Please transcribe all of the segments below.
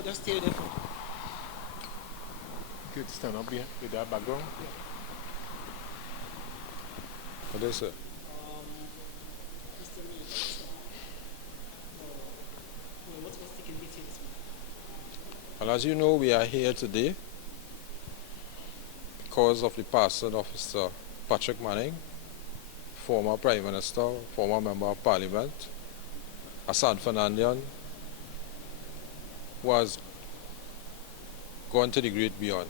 could just stay there for. Good, stand up here with that background. What is it? Mr. Mayor, what's taking place here this morning? Well, as you know, we are here today because of the passing of Mr. Patrick Manning, former Prime Minister, former Member of Parliament, a San Fernandian, who has gone to the great beyond.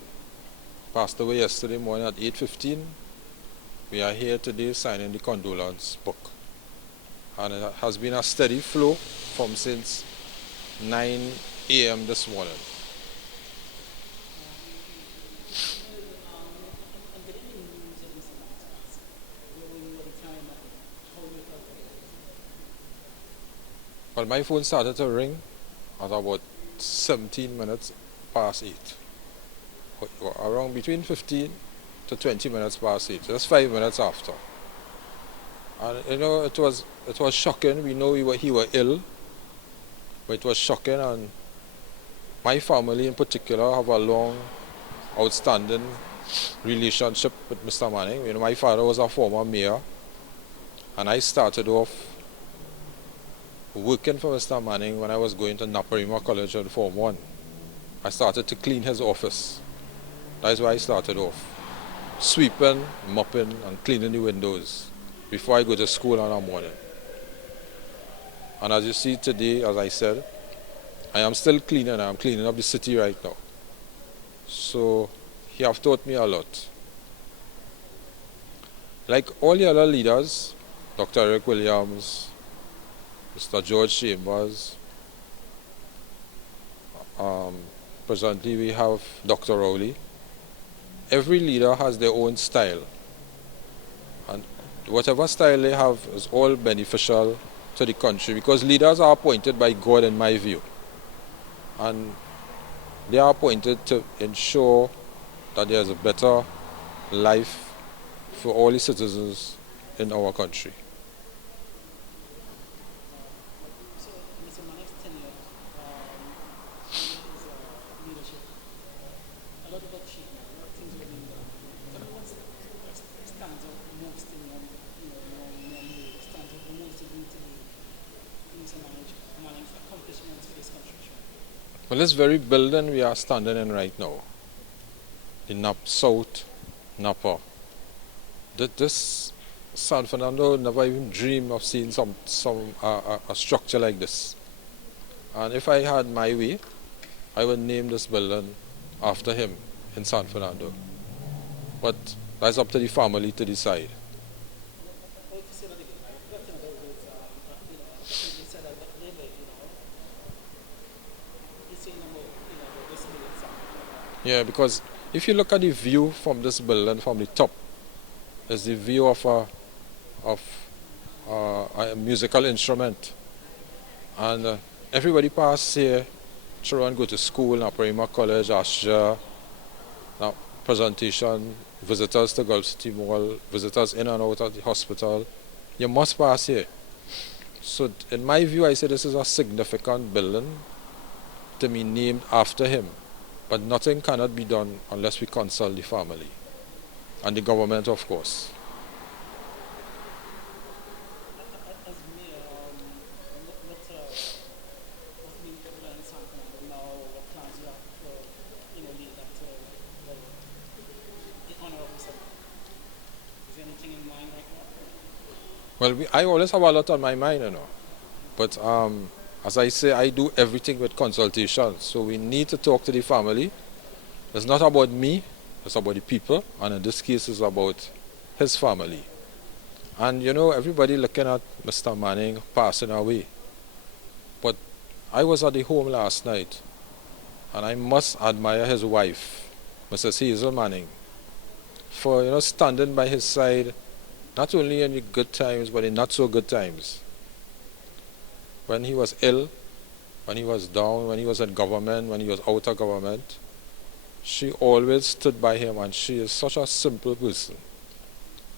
Passed away yesterday morning at 8:15. We are here today signing the condolence book. And it has been a steady flow from since 9 a.m. this morning. Well, my phone started to ring at about 17 minutes past 8. Around between 15 to 20 minutes past 8, just 5 minutes after. And you know, it was shocking. We know he was ill, but it was shocking, and my family in particular have a long, outstanding relationship with Mr. Manning. You know, my father was a former mayor, and I started off working for Mr. Manning when I was going to NAPA College in Form 1. I started to clean his office. That's where I started off. Sweeping, mopping, and cleaning the windows before I go to school in the morning. And as you see today, as I said, I am still cleaning. I'm cleaning up the city right now. So he have taught me a lot. Like all the other leaders, Dr. Eric Williams, Mr. George Chambers, presently we have Dr. Rowley. Every leader has their own style, and whatever style they have is all beneficial to the country, because leaders are appointed by God in my view, and they are appointed to ensure that there is a better life for all the citizens in our country. So, Mr. Manning's tenure, his leadership, a lot of achievement, a lot of things were being done. Tell me what stands out most in your memory, what stands out most in Mr. Manning's accomplishments for this country? Well, this very building we are standing in right now, the South NAPA, this San Fernando never even dreamed of seeing a structure like this. And if I had my way, I would name this building after him in San Fernando. But that's up to the family to decide. Yeah, because if you look at the view from this building from the top, it's the view of a musical instrument. And everybody pass here, children go to school, NAPA College, Asha, now presentation, visitors to Gulf City Mall, visitors in and out of the hospital. You must pass here. So in my view, I say this is a significant building to be named after him. But nothing cannot be done unless we consult the family and the government, of course. As mayor, what's being done in San Fernando now? What plans you have for lead that to the honorable assembly? Is there anything in mind right now? Well, I always have a lot on my mind, you know. But as I say, I do everything with consultation. So we need to talk to the family. It's not about me, it's about the people. And in this case, it's about his family. And you know, everybody looking at Mr. Manning passing away. But I was at the home last night, and I must admire his wife, Mrs. Hazel Manning, for standing by his side, not only in the good times, but in not so good times. When he was ill, when he was down, when he was in government, when he was out of government, she always stood by him, and she is such a simple person.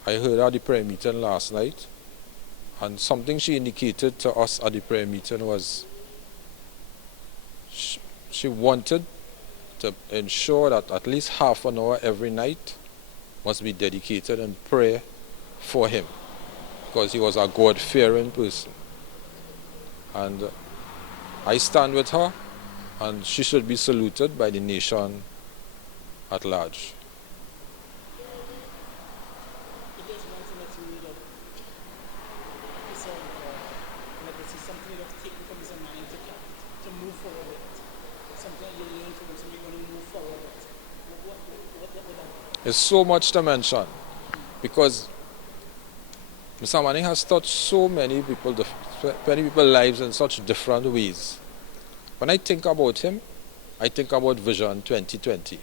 I heard her at the prayer meeting last night, and something she indicated to us at the prayer meeting was she wanted to ensure that at least half an hour every night must be dedicated in prayer for him, because he was a God-fearing person. And I stand with her, and she should be saluted by the nation at large. If there's one thing that you need of this legacy, something you have taken from his mind to move forward with, something that you learn from him, something you want to move forward with, what would that be? There's so much to mention, because Mr. Manning has touched so many people's lives in such different ways. When I think about him, I think about Vision 2020,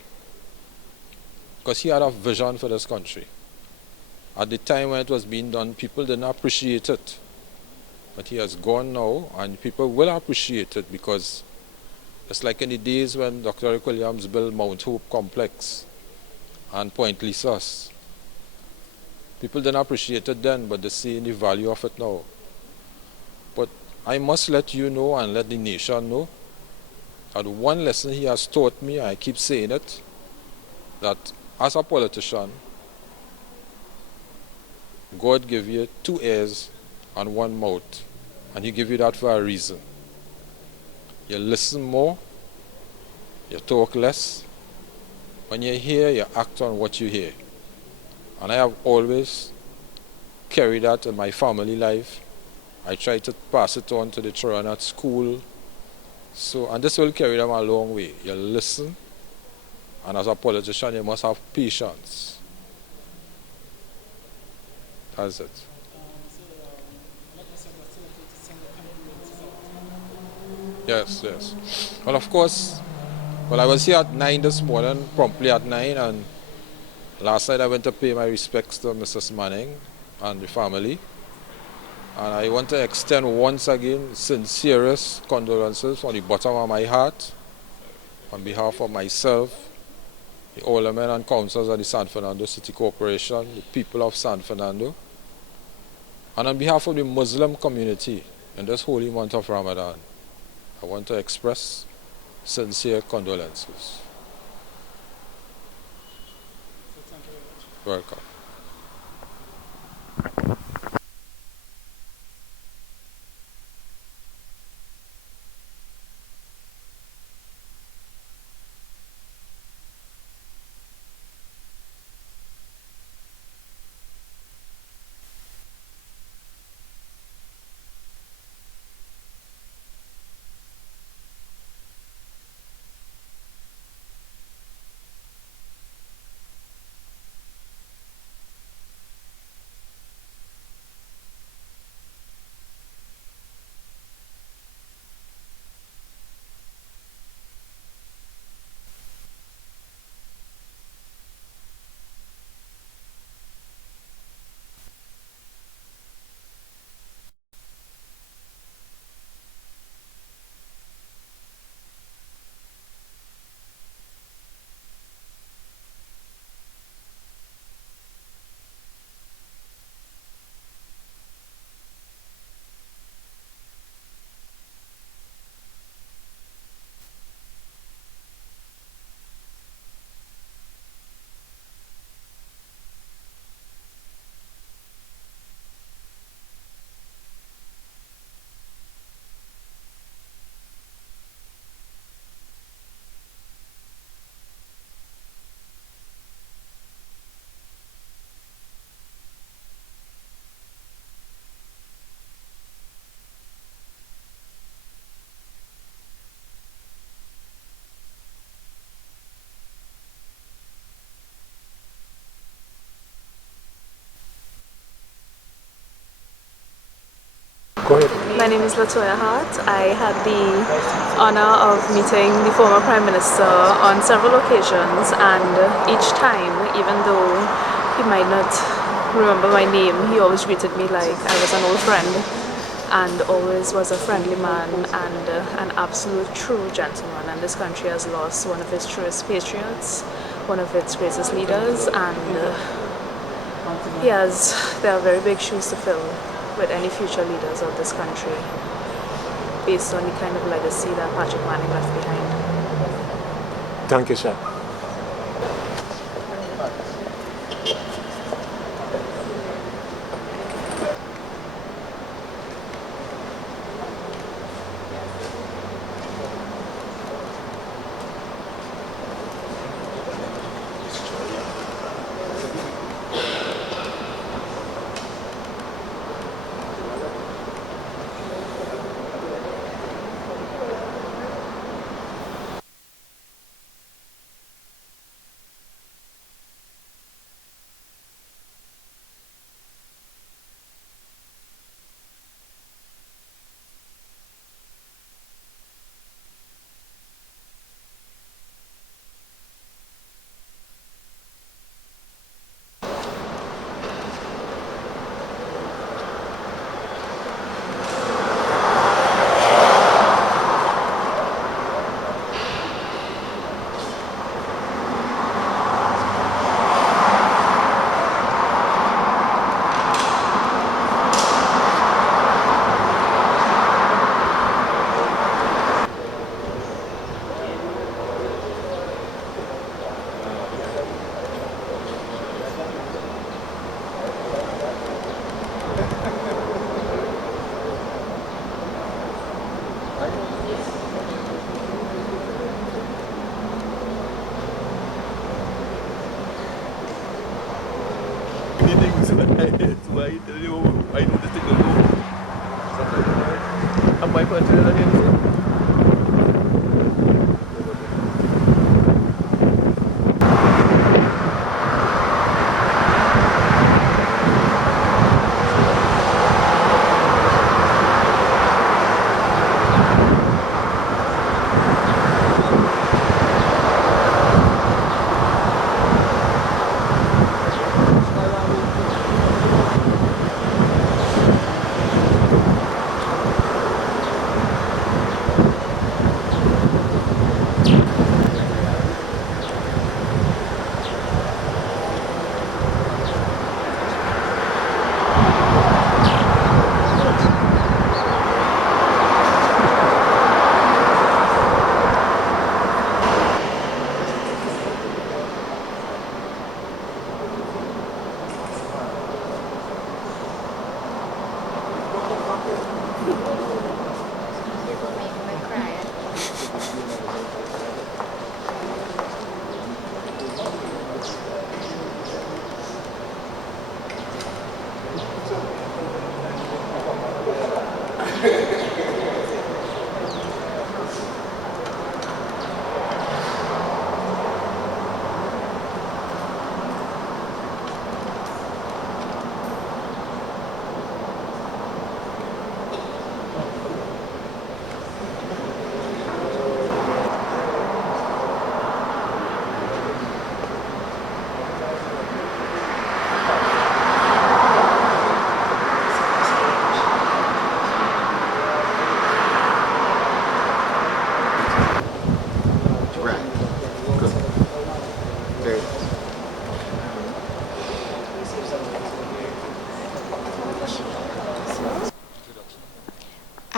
because he had a vision for this country. At the time when it was being done, people didn't appreciate it. But he has gone now, and people will appreciate it, because it's like in the days when Dr. Eric Williams built Mount Hope Complex and Point Lisas. People didn't appreciate it then, but they see the value of it now. But I must let you know and let the nation know that one lesson he has taught me, and I keep saying it, that as a politician, God gave you 2 ears and 1 mouth, and he gave you that for a reason. You listen more, you talk less. When you hear, you act on what you hear. And I have always carried that in my family life. I try to pass it on to the children at school. And this will carry them a long way. You listen, and as a politician, you must have patience. That's it. Yes. Well, of course, I was here at 9 this morning, promptly at 9, and last night I went to pay my respects to Mrs. Manning and the family. And I want to extend once again sincerest condolences from the bottom of my heart on behalf of myself, the aldermen and councillors of the San Fernando City Corporation, the people of San Fernando, and on behalf of the Muslim community in this holy month of Ramadan. I want to express sincere condolences. Thank you very much. Welcome. Go ahead. My name is Latoya Hart. I had the honor of meeting the former Prime Minister on several occasions, and each time, even though he might not remember my name, he always treated me like I was an old friend, and always was a friendly man and an absolute true gentleman. And this country has lost one of its truest patriots, one of its greatest leaders, and there are very big shoes to fill with any future leaders of this country based on the kind of legacy that Patrick Manning left behind. Thank you, sir.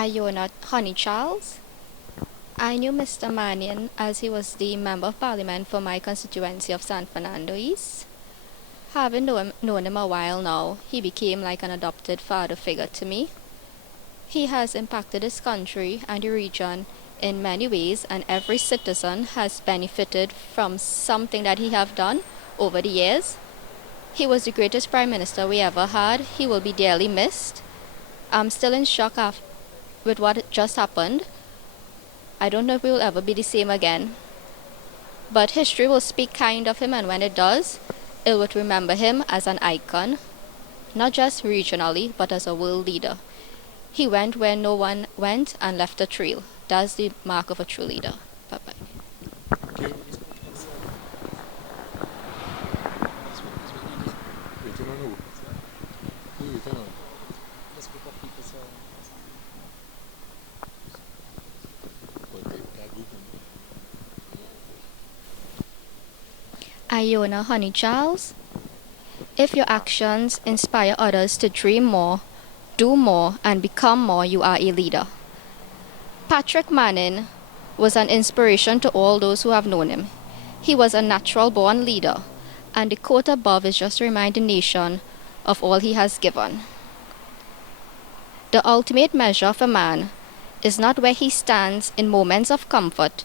Iona Honey Charles. I knew Mr. Mannion as he was the Member of Parliament for my constituency of San Fernando East. Having known him a while now, he became like an adopted father figure to me. He has impacted his country and the region in many ways, and every citizen has benefited from something that he have done over the years. He was the greatest Prime Minister we ever had. He will be dearly missed. I'm still in shock with what just happened. I don't know if we will ever be the same again. But history will speak kind of him, and when it does, it would remember him as an icon, not just regionally, but as a world leader. He went where no one went and left a trail. That's the mark of a true leader. Bye-bye. Iona Honey Charles. If your actions inspire others to dream more, do more, and become more, you are a leader. Patrick Manning was an inspiration to all those who have known him. He was a natural-born leader, and the quote above is just to remind the nation of all he has given. The ultimate measure of a man is not where he stands in moments of comfort,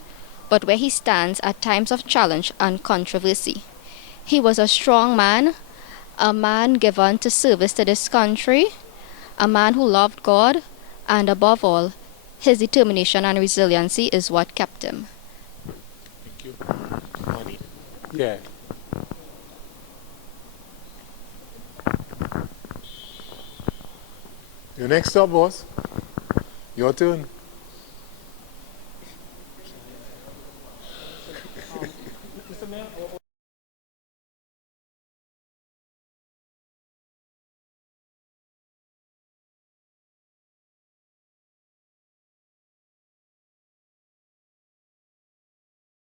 but where he stands at times of challenge and controversy. He was a strong man, a man given to service to this country, a man who loved God, and above all, his determination and resiliency is what kept him. Thank you. Money. Yeah. You're next up, boss. Your turn.